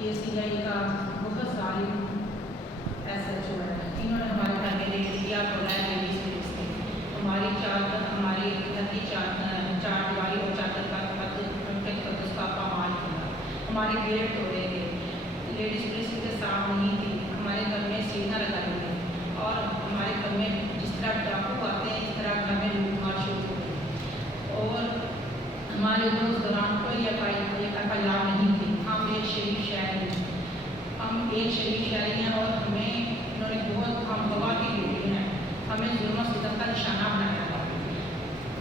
یہ سی آئی کا بہت ظالم ایسا جو ہے، انہوں نے ہمارے گھر میں ریٹ کیا تو لیڈیز پولیس نے ہماری ہماری گھر کی چار دیواری اور چادر کا اس کا پامال کیا، ہمارے گیٹ توڑے گئے، لیڈیز پولیس کے ساتھ نہیں تھی، ہمارے گھر میں سینہ لگائی گئی اور ہمارے گھر میں جس طرح ڈاکو آتے ہیں اس طرح گھر میں لوٹ مار شروع ہو گئی اور ہمارے اوپر اس دوران کوئی ایف آئی آر نہیں تھی۔ ہم ایک شریف شہری ہیں اور ہمیں انہوں نے بہت ہم گواہ کی بیٹی ہیں، ہمیں ظلم و ستم کا نشانہ بنایا تھا۔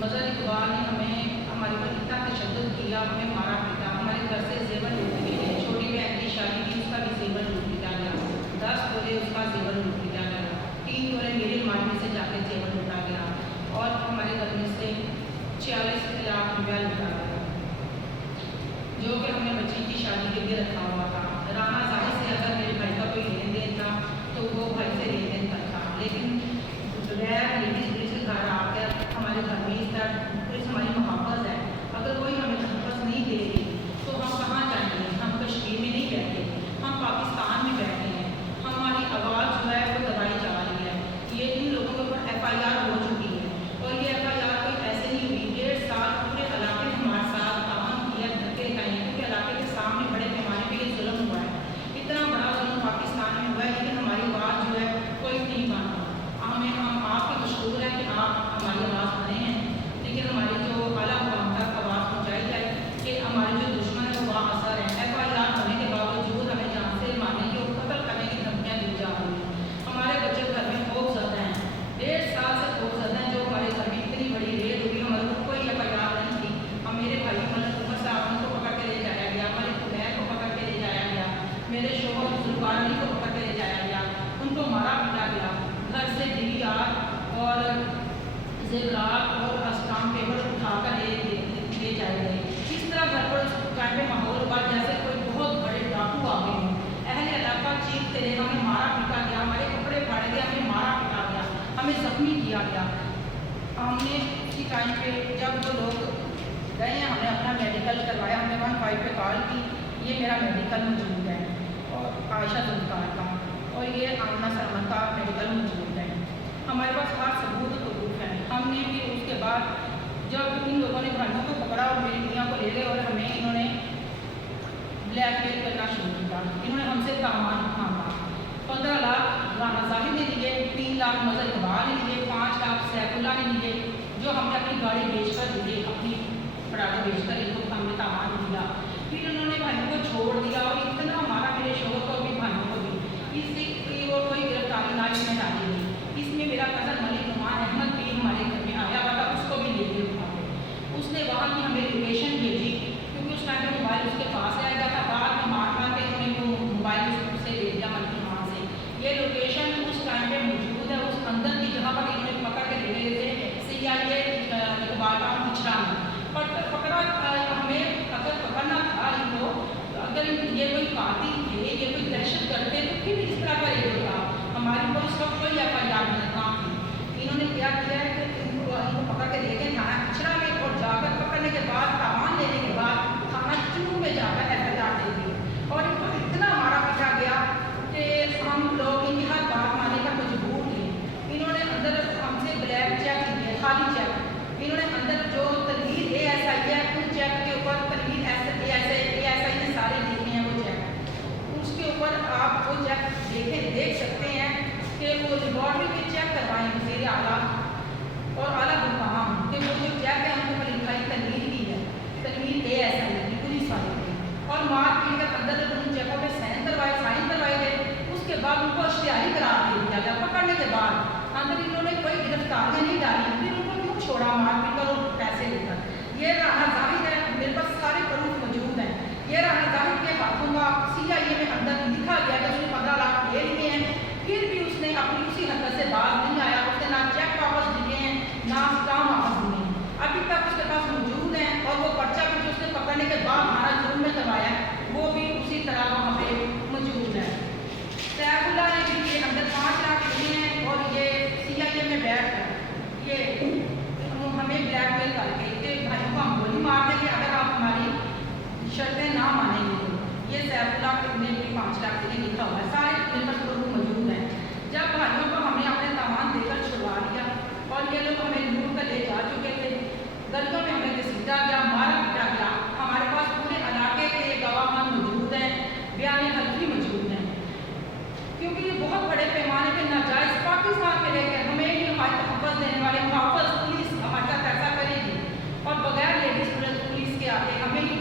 مظہر اقبال نے ہمارے پر اتنا تشدد کیا، ہمیں مارا پیٹا، ہمارے گھر سے زیور لوٹ لیے گئے، چھوٹی بہن کی شادی تھی اس کا بھی زیور لوٹ لیا گیا، 10 تولے اس کا زیور لوٹ لیا گیا، 3 تولے میرے مالک سے جا کے زیور لوٹا گیا اور ہمارے گھر میں سے 46 لاکھ روپیہ لوٹا گیا جو کہ ہم نے بچی کی شادی کے لیے رکھا ہوا تھا۔ رانا ظاہر سے اگر میرے بھائی کا کوئی لین دین تھا تو وہ بھائی سے لین دین کرتا، لیکن غیر لیڈیز پولیس کے گھر آ کر ہمارے گھر میں اس طرح پولیس ہماری محافظ ہے، اگر کوئی ہمیں تحفظ نہیں دے گی تو ہم کہاں جائیں گے؟ ہم کشمیر میں نہیں بیٹھے، ہم پاکستان میں بیٹھے ہیں، ہماری آواز جو ہے وہ دبائی جا رہی ہے۔ یہ ان لوگوں کے اوپر ایف آئی آر ہو چکی ہے اور یہ ایف آئی آر کوئی ایسے نہیں ہوئی، 1.5 سال پورے علاقے میں ہمارے ساتھ تعاون کیا، دھکے کھائے ہیں کیونکہ علاقے کے سامنے بڑے پیمانے پہ یہ ظلم ہوا ہے، اتنا بڑا ظلم پاکستان میں ہوا ہے لیکن ہماری آواز جو ہے کوئی نہیں مانتا۔ ہم آپ کے مشہور ہیں کہ آپ ہماری آواز بنے ہیں، لیکن ہماری جو اعلیٰ حکام تک آواز پہنچائی جائے کہ ہمارے جو دشمن ہے وہ با اثر ہیں، ایف آئی آر ہونے کے باوجود ہمیں جان سے مارنے کی اور قتل کرنے کی دھمکیاں دی جا رہی ہیں۔ ہمارے بچے گھر میں خوف زدہ ہیں، 1.5 سال سے خوف زدہ ہیں، جو ہمارے گھر میں اتنی بڑی ریڈ ہوئی، ہمارے کو کوئی ایف آئی آر نہیں تھی، میرے بھائی ملک عمر صاحب کو پکڑ کے لے جایا گیا، ہمارے خبیر کو پکڑ کے لے جایا گیا، میرے شوہر ذوالفقار علی کو پکڑ کے لے جایا گیا، ان کو مارا پیٹا گیا، گھر سے ڈی اور زیورات اور اسٹام پیپر اٹھا کر لے جائے گئے۔ اس طرح گھر پر اس ٹائم پہ ماحول ہوا جیسے کوئی بہت بڑے ڈاکو آ گئے ہیں، اہل علاقہ چیختے رہے، ہمیں مارا پیٹا گیا، ہمارے کپڑے پھاڑے گئے، ہمیں مارا پیٹا گیا، ہمیں زخمی کیا گیا۔ ہم نے اسی ٹائم پہ جب وہ لوگ گئے ہیں ہم نے اپنا میڈیکل کروایا، ہم نے 15 پہ کال کی، یہ میرا میڈیکل موجود ہے اور عائشہ ذوالفقار کا اور یہ آمنہ سلمان کا میڈیکل موجود ہے، ہمارے پاس ہر ثبوت ہے۔ ہم نے پھر اس کے بعد جب ان لوگوں نے بھائیوں کو پکڑا اور میری میاں کو لے گئے اور ہمیں انہوں نے بلیک میل کرنا شروع کیا، انہوں نے ہم سے سامان مانگا، 15 لاکھ رانا ظاہر نے لیے، 3 لاکھ مظہر اقبال نے لیے، 5 لاکھ سیف اللہ نے لیے، جو ہم نے اپنی گاڑی بیچ کر دیے، اپنی پراڑے بیچ کر ان کو ہم نے سامان دیا۔ پھر انہوں نے بھائیوں کو چھوڑ دیا اور اتنا ہمارا میرے شوہر کو بھی بھائیوں کو بھی اس کی وہ کوئی گرفتاری نہ اس میں ڈالی گئی۔ اس میں میرا کزن ملک نعمان احمد بھی ہمارے گھر میں آیا ہوا تھا، اس کو بھی لے کے اٹھا کے اس نے وہاں کی ہمیں لوکیشن بھیجی کیونکہ اس ٹائم پہ موبائل اس کے پاس آیا گیا تھا، بعد میں مارکا کے انہوں نے وہ موبائل اس سے لے لیا ملک نعمان سے۔ یہ لوکیشن اس ٹائم پہ موجود ہے، اس اندر کی جگہ پر انہوں نے پکڑ کے لے گئے تھے سی آئی اے اقبال کا پچھڑا پکڑا، ہمیں اگر پکڑنا تھا ان کو، اگر یہ کوئی قاتل تھے، یہ کوئی دہشت کرتے تو پھر اس طرح کا ریٹ ہوتا، ہماری پر اس وقت کوئی ایف آئی آر نہیں تھی۔ انہوں نے کیا کیا ہے کہ ان کو پکڑ کے لے گئے تھانہ پچھڑا میں اور جا کر پکڑنے کے بعد سامان لینے کے بعد تھانہ چور میں جا کر ایف آئی آر دے دی اور ان کو اتنا مارا پیٹا گیا کہ ہم لوگ ان کی ہر بات ماننے کا مجبور تھے۔ انہوں نے اندر ہم سے بلیک چیک لیے، خالی چیک، انہوں نے اندر جو تنویر اے ایس آئی ہے ان چیک کے اوپر تنویر اے ایس آئی نے سارے لکھے ہیں وہ چیک، اس کے اوپر آپ وہ چیک دیکھ سکتے ہیں کہ وہ لیبارٹری کے چیک کروائیں وزیر اعلیٰ اور اعلیٰ حکام کہ وہ جو چیک ہے ان کے اوپر لکھائی تنویر کی ہے، تنویر اے ایس آئی کی پولیس والے کی، اور مار پیٹ کر اندر ان چیکوں پہ سائن کروائے گئے، اس کے بعد ان کو اشتہاری قرار دے دیا گیا۔ پکڑنے کے بعد اندر انہوں نے کوئی گرفتاریاں نہیں ڈالی، پھر ان کو کیوں چھوڑا مار پیٹ کر اور پیسے لے کر؟ یہ رانا ظاہر ہے، میرے پاس سارے پروف موجود ہیں، یہ رانا ظاہر کے ہاتھوں کا سی آئی اے میں اندر لکھا گیا کہ اس نے 15 لاکھ لے لیے ہیں، پھر بھی اس نے اپنی اسی حرکت سے باز نہیں آیا، اس نے نہ چیک واپس دیے ہیں نہ اسٹام واپس دیے ہیں، ابھی تک اس کے پاس موجود ہیں، اور وہ پرچہ بھی جو اس نے پکڑنے کے بعد ہمارا جرم میں کروایا ہے وہ بھی اسی طرح وہاں پہ موجود ہے۔ سیف اللہ نے بھی یہ اندر 5 لاکھ لیے ہیں اور یہ سی آئی اے میں بیٹھ کر یہ ہمیں بلیک میل کر کے کہ بھائیوں کو ہم گولی مار دیں گے،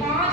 5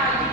IG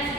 SP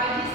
IG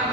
IG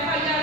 FIR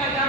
FIR,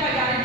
FIR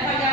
FIR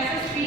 SSP